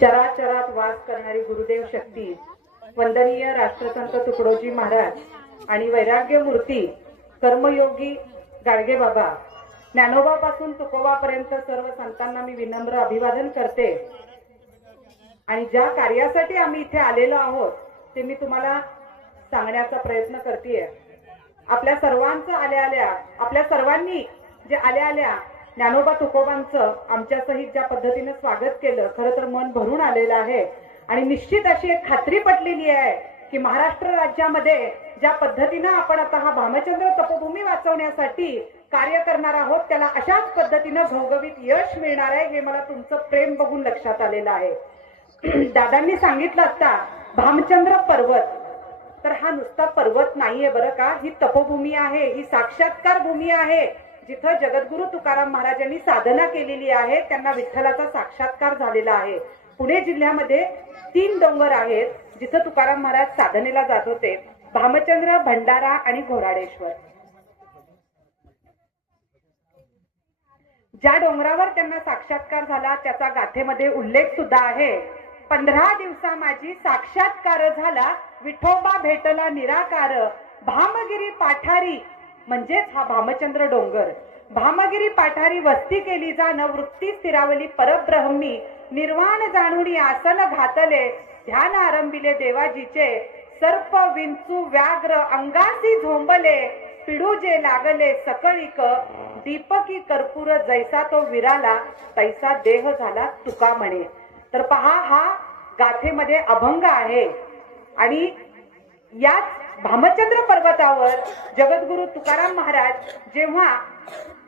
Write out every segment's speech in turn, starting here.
चराचरात वास करणारी गुरुदेव शक्ती वंदनीय राष्ट्रसंत तुकडोजी महाराज आणि वैराग्य मूर्ती कर्मयोगी गाडगे बाबा ज्ञानोबापासून तुकोबापर्यंत सर्व संतांना मी विनम्र अभिवादन करते। आणि ज्या कार्यासाठी आम्ही इथे आलेलो आहोत ते मी तुम्हाला सांगण्याचा प्रयत्न करतेय। आपल्या सर्वांचं आपल्या सर्वांनी जे आल्या ज्ञानोबा तुकोबांचं आमच्या सहित ज्या पद्धतीने स्वागत केलं, खरं तर मन भरून आलेलं आहे। आणि निश्चित अशी एक खात्री पटलेली आहे की महाराष्ट्र राज्यामध्ये ज्या पद्धतीने आपण आता हा भामचंद्र तपोभूमी वाचवण्यासाठी कार्य करणार आहोत त्याला अशाच पद्धतीने घवघवीत यश मिळणार आहे, हे मला तुमचं प्रेम बघून लक्षात आलेलं आहे। दादांनी सांगितलं आता भामचंद्र पर्वत, तर हा नुसता पर्वत नाहीये बरं का, ही तपोभूमी आहे, ही साक्षात्कार भूमी आहे जिथं जगद्गुरु तुकाराम महाराजांनी साधना केलेली आहे, त्यांना विठ्ठलाचा साक्षात्कार झालेला आहे। पुणे जिल्ह्यामध्ये 3 डोंगर आहेत जिथं तुकाराम महाराज साधनेला जात होते, भामचंद्र, भंडारा आणि घोराडेश्वर। ज्या डोंगरावर त्यांना साक्षात्कार झाला त्याचा गाथेमध्ये उल्लेख सुद्धा आहे। 15 दिवसा माझी साक्षात्कार झाला, विठोबा भेटला निराकार, भामगिरी पाठारी म्हणजेच हा भामचंद्र डोंगर। भामगिरी पाठारी वस्ती केली जाण, वृत्ती स्थिरावली परब्रह्मी, निर्वाण जाणुनी आसन घातले, ध्यान आरंभिले देवाजीचे, सर्प विंचू व्याघ्र अंगासी झोंबले, पिडूजे लागले सकळीक, दीपकी कर्पूर जैसा तो विराला, तैसा देह झाला तुका म्हणे। तर पहा, हा गाथेमध्ये अभंग आहे। आणि याच भामचंद्र पर्वतावर जगद्गुरु तुकाराम महाराज जेव्हा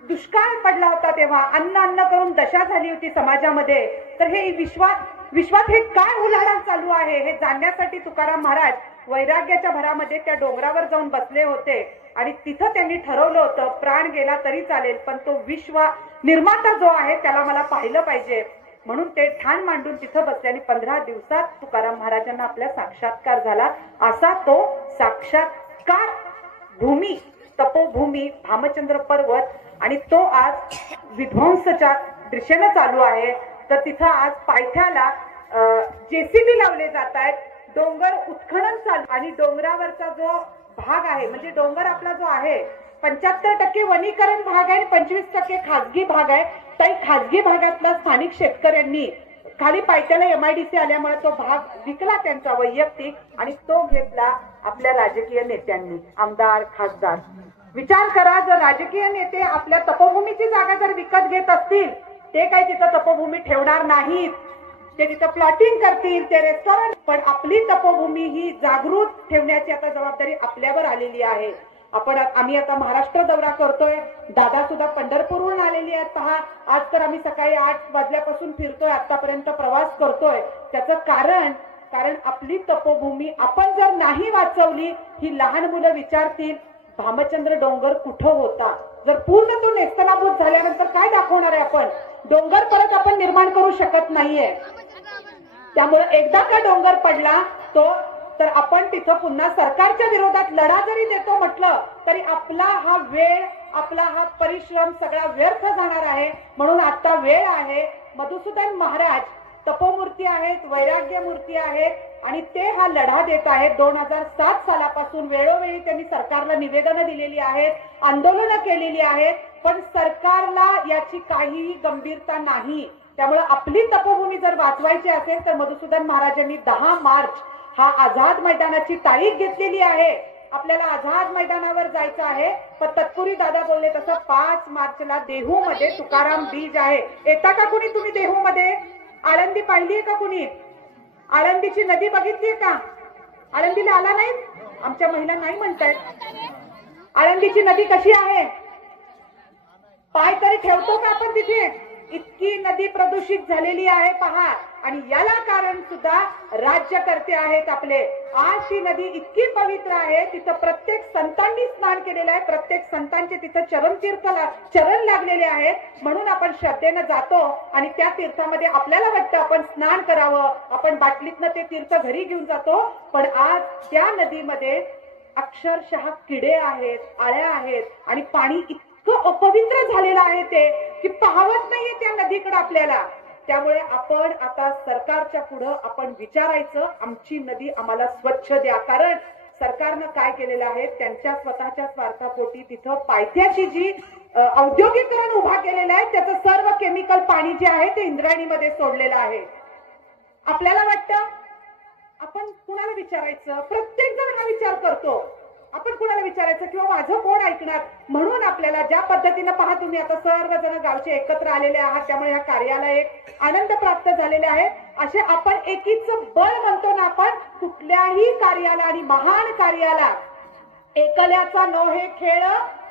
दुष्काळ पडला होता तेव्हा अन्न करून दशा झाली होती समाजामध्ये, तर हे विश्वात हे काय उलाढाल चालू आहे हे जाणण्यासाठी तुकाराम महाराज वैराग्याच्या भरामध्ये त्या डोंगरावर जाऊन बसले होते। आणि तिथं त्यांनी ठरवलं होतं प्राण गेला तरी चालेल पण तो विश्व निर्माता जो आहे त्याला मला पाहिलं पाहिजे, म्हणून ते ठाण मांडून तिथं बसले। आणि 15 दिवसात तुकाराम महाराजांना आपला साक्षात्कार झाला। असा तो साक्षात्कार भूमी तपोभूमी भामचंद्र पर्वत, आणि तो आज विध्वंसच्या दिशेने चालू आहे। तर तिथं आज पायथ्याला जेसीबी लावले जात आहेत, डोंगर उत्खनन चालू, आणि डोंगरावरचा जो भाग आहे म्हणजे डोंगर आपला जो आहे 75% वनीकरण भाग आहे, 25% खासगी भाग आहे। त्या खासगी भागातल्या स्थानिक शेतकऱ्यांनी खाली पायथ्याला MIDC आल्यामुळे तो भाग विकला त्यांचा वैयक्तिक, आणि तो घेतला आपल्या राजकीय नेत्यांनी, आमदार खासदार। विचार करा, जर राजकीय नेते आपल्या तपोभूमीची जागा जर विकत घेत असतील, ते काय तिथं तपोभूमी ठेवणार नाहीत, ते तिथं प्लॉटिंग करतील, ते रेस्टॉरंट। पण आपली तपोभूमी ही जागृत ठेवण्याची आता जबाबदारी आपल्यावर आलेली आहे। आम्ही आता महाराष्ट्र दौरा करतोय, दादा सुद्धा पंढरपूरहून आलेली आहेत। पहा, आज तर आम्ही सकाळी 8 वाजल्यापासून फिरतोय, आतापर्यंत प्रवास करतोय। त्याचं कारण आपली तपोभूमी आपण जर नाही वाचवली, ही लहान मुलं विचारतील भामचंद्र डोंगर कुठं होता। जर पूर्ण तो नेस्तनाबूत झाल्यानंतर काय दाखवणार आहे आपण? डोंगर परत आपण निर्माण करू शकत नाहीये। त्यामुळे एकदा का डोंगर पडला तर आपण तिथं पुन्हा सरकारच्या विरोधात लढा जरी देतो म्हटलं तरी आपला हा वेळ, आपला हा परिश्रम सगळा व्यर्थ जाणार आहे। म्हणून आता वेळ आहे, मधुसूदन महाराज तपोमूर्ती आहेत, वैराग्य मूर्ती आहेत, आणि ते हा लढा देत आहेत। 2007 सालापासून वेळोवेळी त्यांनी सरकारला निवेदनं दिलेली आहेत, आंदोलनं केलेली आहेत, पण सरकारला याची काहीही गंभीरता नाही। त्यामुळे आपली तपोभूमी जर वाचवायची असेल तर मधुसूदन महाराजांनी 10 मार्च हा आझाद मैदानाची तारीख घेतलेली आहे। आपल्याला आझाद मैदानावर जायचं आहे, पण तत्पूर्वी दादा बोलले तसं 5 मार्चला देहू मध्ये तुकाराम बीज आहे। येता का कुणी तुम्ही देहू मध्ये? आळंदी पाहिलीये का कुणी? आळंदीची नदी बघितलीये का? आळंदीला आला नाही? आमच्या महिला नाही म्हणतायत। आळंदीची नदी कशी आहे? पाय तरी ठेवतो का आपण तिथे? इतकी नदी प्रदूषित झालेली आहे पहा। आणि याला कारण सुद्धा राज्यकर्ते आहेत आपले। आज ती नदी इतकी पवित्र आहे, तिथं प्रत्येक संतांनी स्नान केलेलं आहे, प्रत्येक संतांचे तिथं चरण लागलेले आहेत। म्हणून आपण श्रद्धेनं जातो आणि त्या तीर्थामध्ये आपल्याला वाटतं आपण स्नान करावं, आपण बाटलीतनं ते तीर्थ घरी घेऊन जातो, पण आज त्या नदीमध्ये अक्षरशः किडे आहेत, आळ्या आहेत, आणि पाणी इतकं अपवित्र झालेलं आहे ते की पाहवत नाहीये त्या नदीकडे आपल्याला। त्यामुळे आपण आता सरकारच्या पुढं आपण विचारायचं, आमची नदी आम्हाला स्वच्छ द्या. कारण सरकारनं काय केलेलं आहे, त्यांच्या स्वतःच्या स्वार्थापोटी तिथं पायथ्याची जी औद्योगिकरण उभा केलेलं आहे त्याचं सर्व केमिकल पाणी जे आहे ते इंद्रायणीमध्ये सोडलेलं आहे. आपल्याला वाटतं आपण कुणाला विचारायचं, प्रत्येक जण हा विचार करतो, आपण कुणाला विचारायचं किंवा माझं कोण ऐकणार. म्हणून आपल्याला ज्या पद्धतीनं पहा, तुम्ही आता सर्वजण गावचे एकत्र आलेले आहात, त्यामुळे या कार्याला एक आनंद प्राप्त झालेला आहे. असे आपण एकीचं बळ म्हणतो ना, आपण कुठल्याही कार्याला आणि महान कार्याला एकल्याचा नोहे खेळ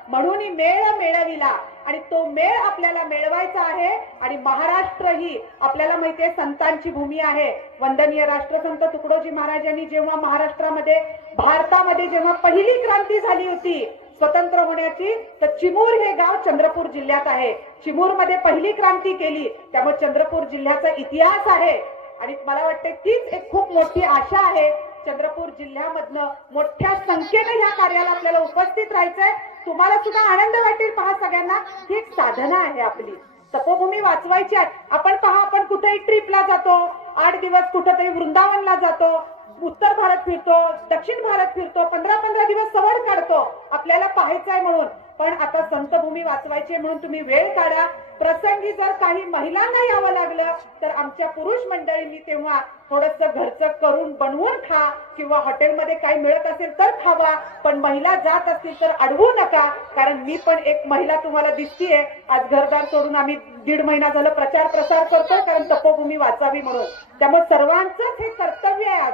म्हणून मेळ मेळविला, आणि तो मेळ आपल्याला मिळवायचा आहे. आणि महाराष्ट्र ही आपल्याला माहितीये संतांची भूमी आहे. वंदनीय राष्ट्रसंत तुकडोजी महाराजांनी जेव्हा महाराष्ट्रामध्ये भारतामध्ये जेव्हा पहिली क्रांती झाली होती स्वतंत्र होण्याची, तर चिमूर हे गाव चंद्रपूर जिल्ह्यात आहे. चिमूरमध्ये पहिली क्रांती केली, त्यामुळे चंद्रपूर जिल्ह्याचा इतिहास आहे. आणि मला वाटते तीच एक खूप मोठी आशा आहे. चंद्रपूर जिल्ह्यामधनं मोठ्या संख्येने या कार्याला आपल्याला उपस्थित राहायचंय. तुम्हाला सुद्धा आनंद वाटेल. पहा, सगळ्यांना ही एक साधना आहे आपली, तपोभूमी वाचवायची आहे. आपण पहा, आपण कुठेही ट्रिपला जातो, 8 दिवस कुठेतरी वृंदावनला जातो, उत्तर भारत फिरतो, दक्षिण भारत फिरतो, 15-15 दिवस सवड काढतो आपल्याला पाहायचं आहे म्हणून. पण आता संतभूमी वाचवायची म्हणून तुम्ही वेळ काढा. प्रसंगी जर काही महिलांना यावं लागलं तर आमच्या पुरुष मंडळींनी तेव्हा थोडंसं घरचं करून बनवून खा, किंवा हॉटेलमध्ये काही मिळत असेल तर खावा. पण महिला जात असतील तर अडवू नका, कारण मी पण एक महिला तुम्हाला दिसतीये. आज घरदार सोडून आम्ही 1.5 महिना झालं प्रचार प्रसार करतोय, कारण तपोभूमी वाचावी म्हणून. त्यामुळे सर्वांचंच हे कर्तव्य आहे. आज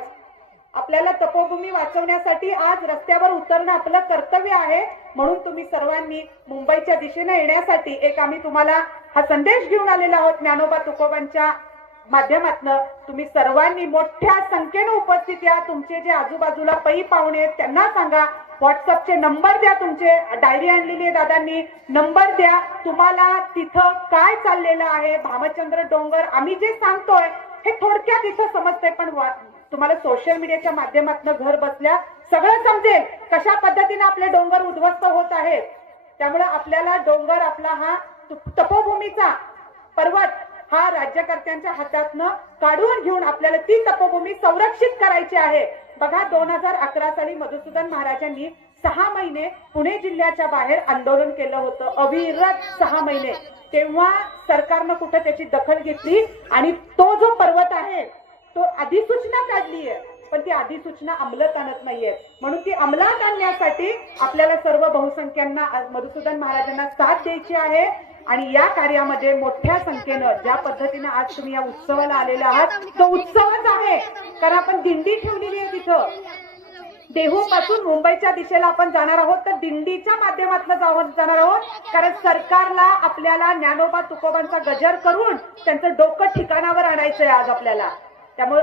आपल्याला तपोभूमी वाचवण्यासाठी आज रस्त्यावर उतरणं आपलं कर्तव्य आहे. म्हणून तुम्ही सर्वांनी मुंबईच्या दिशेने येण्यासाठी एक आम्ही तुम्हाला हा संदेश घेऊन आलेला आहोत ज्ञानोबा तुकोबांच्या माध्यमातून. तुम्ही सर्वांनी मोठ्या संख्येने उपस्थित या. तुमचे जे आजूबाजूला पै पाहुणे आहेत त्यांना सांगा, व्हॉट्सअपचे नंबर द्या, तुमचे डायरी आणलेली आहे दादांनी, नंबर द्या. तुम्हाला तिथं काय चाललेलं आहे, भामचंद्र डोंगर आम्ही जे सांगतोय हे थोडक्यात इथं समजतंय, पण तुम्हाला सोशल मीडियाच्या माध्यमातून घर बसल्या सगळं समजेल कशा पद्धतीने आपले डोंगर उद्ध्वस्त होत आहेत. त्यामुळे आपल्याला डोंगर आपला हा तपोभूमीचा पर्वत हा राज्यकर्त्यांच्या हातातनं काढून घेऊन आपल्याला ती तपोभूमी संरक्षित करायची आहे. बघा, 2011 साली मधुसूदन महाराजांनी 6 महिने पुणे जिल्ह्याच्या बाहेर आंदोलन केलं होतं, अविरत 6 महिने. तेव्हा सरकारनं कुठे त्याची दखल घेतली आणि तो जो पर्वत आहे तो अधिसूचना काढली आहे, पण ती अधिसूचना अंमलात आणत नाहीये. म्हणून ती अंमलात आणण्यासाठी आपल्याला सर्व बहुसंख्यांना मधुसूदन महाराजांना साथ द्यायची आहे. आणि या कार्यामध्ये मोठ्या संख्येनं ज्या पद्धतीनं आज तुम्ही या उत्सवाला आलेला आहात, तो उत्सवच आहे. कारण आपण दिंडी ठेवलेली आहे तिथं. देहू पासून मुंबईच्या दिशेला आपण जाणार आहोत, तर दिंडीच्या माध्यमातून जाणार आहोत. कारण सरकारला आपल्याला ज्ञानोबा तुकोबांचा गजर करून त्यांचं डोकं ठिकाणावर आणायचंय आज आपल्याला. त्यामुळे